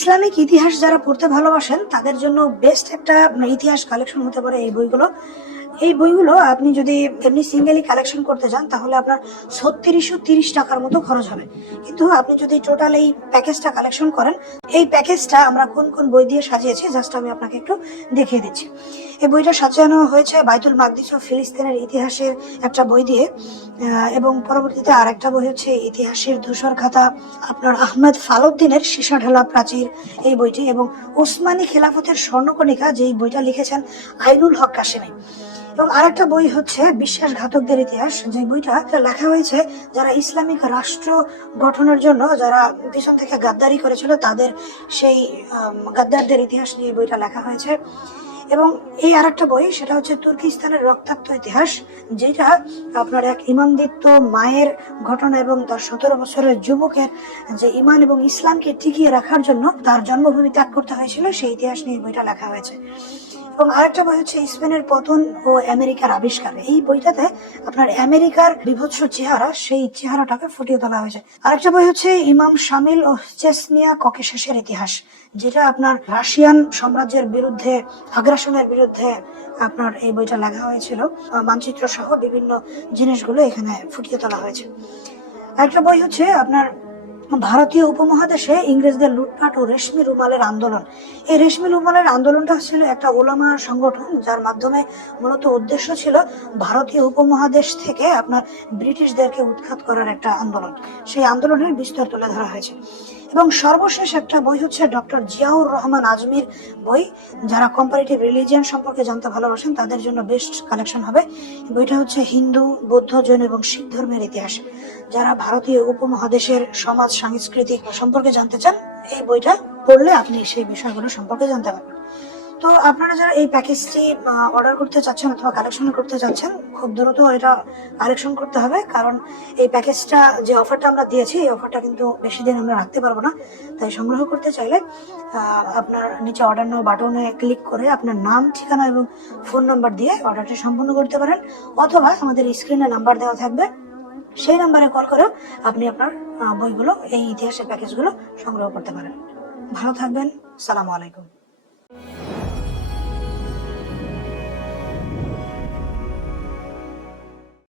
Islamic ইতিহাস যারা পড়তে ভালোবাসেন তাদের জন্য বেস্ট একটা ইতিহাস কালেকশন হতে পারে এই বইগুলো। এই বইগুলো আপনি যদি এমনি সিঙ্গেলি কালেকশন করতে যান তাহলে আপনার 3630 টাকার মতো খরচ হবে। কিন্তু আপনি যদি টোটাল এই প্যাকেজটা কালেকশন করেন, এই প্যাকেজটা আমরা কোন কোন বই দিয়ে সাজিয়েছি জাস্ট আমি আপনাকে একটু দেখিয়ে দিচ্ছি। এই বইটা সাজানো হয়েছে বাইতুল মাকদিস ও ফিলিস্তিনের ইতিহাসের একটা বই দিয়ে, এবং পরবর্তীতে আরেকটা বই হচ্ছে ইতিহাসের ধূসর খাতা, আপনার আহমেদ ফালুদ্দিনের সীসা ঢালা প্রাচীর এই বইটি, এবং ওসমানী খেলাফতের স্বর্ণকণিকা যেই বইটা লিখেছেন আইনুল হক কাশেমি। এবং আরেকটা বই হচ্ছে বিশ্বাসঘাতকদের ইতিহাস, যে বইটা লেখা হয়েছে যারা ইসলামিক রাষ্ট্র গঠনের জন্য যারা পিছন থেকে গাদ্দারি করেছিল তাদের সেই গাদ্দারদের ইতিহাস নিয়ে বইটা লেখা হয়েছে। এবং এই আরেকটা বই সেটা হচ্ছে তুর্কিস্তানের রক্তাক্ত ইতিহাস, যেটা আপনার এক ইমানদীপ্ত মায়ের ঘটনা এবং তার 17 বছরের যুবকের যে ইমান এবং ইসলামকে টিকিয়ে রাখার জন্য তার জন্মভূমি ত্যাগ করতে হয়েছিল সেই ইতিহাস নিয়ে বইটা লেখা হয়েছে। এবং আরেকটা বই হচ্ছে স্পেনের পতন ও আমেরিকার আবিষ্কার। এই বইটাতে আপনার আমেরিকার বিভৎস চেহারা, সেই চেহারাটাকে ফুটিয়ে তোলা হয়েছে। আরেকটা বই হচ্ছে ইমাম শামিল ও চেচনিয়া ককেশাসের ইতিহাস, যেটা আপনার রাশিয়ান সাম্রাজ্যের বিরুদ্ধে আগ্রাসনের বিরুদ্ধে আপনার এই বইটা লেখা হয়েছিল। মানচিত্র সহ বিভিন্ন জিনিসগুলো এখানে ফুটিয়ে তোলা হয়েছে। আরেকটা বই হচ্ছে আপনার ভারতীয় উপমহাদেশে ইংরেজদের লুটপাট ও রেশমি রুমালের আন্দোলন। এই রেশমি রুমালের আন্দোলনটা ছিল একটা ওলামা সংগঠন, যার মাধ্যমে মূলত উদ্দেশ্য ছিল ভারতীয় উপমহাদেশ থেকে আপনার ব্রিটিশদেরকে উৎখাত করার একটা আন্দোলন। সেই আন্দোলনের বিস্তার তুলে ধরা হয়েছে। এবং সর্বশেষ একটা বই হচ্ছে ডক্টর জিয়াউর রহমান আজমির বই। যারা কম্পারেটিভ রিলিজিয়ান সম্পর্কে জানতে ভালোবাসেন তাদের জন্য বেস্ট কালেকশন হবে। বইটা হচ্ছে হিন্দু, বৌদ্ধ, জৈন এবং শিখ ধর্মের ইতিহাস। যারা ভারতীয় উপমহাদেশের সমাজ সংস্কৃতি সম্পর্কে জানতে চান, এই বইটা পড়লে আপনি সেই বিষয়গুলো সম্পর্কে জানতে পারবেন। তো আপনারা যারা এই প্যাকেজটি অর্ডার করতে চাচ্ছেন অথবা কালেকশন করতে চাচ্ছেন, খুব দ্রুত এটা কালেকশন করতে হবে, কারণ এই প্যাকেজটা যে অফারটা আমরা দিয়েছি এই অফারটা কিন্তু বেশি দিন আমরা রাখতে পারবো না। তাই সংগ্রহ করতে চাইলে আপনার নিচে অর্ডার নাও বাটনে ক্লিক করে আপনার নাম, ঠিকানা এবং ফোন নাম্বার দিয়ে অর্ডারটি সম্পন্ন করতে পারেন, অথবা আমাদের স্ক্রিনে নাম্বার দেওয়া থাকবে, সেই নাম্বারে কল করেও আপনি আপনার বইগুলো, এই ইতিহাসের প্যাকেজগুলো সংগ্রহ করতে পারেন। ভালো থাকবেন। আসসালামু আলাইকুম।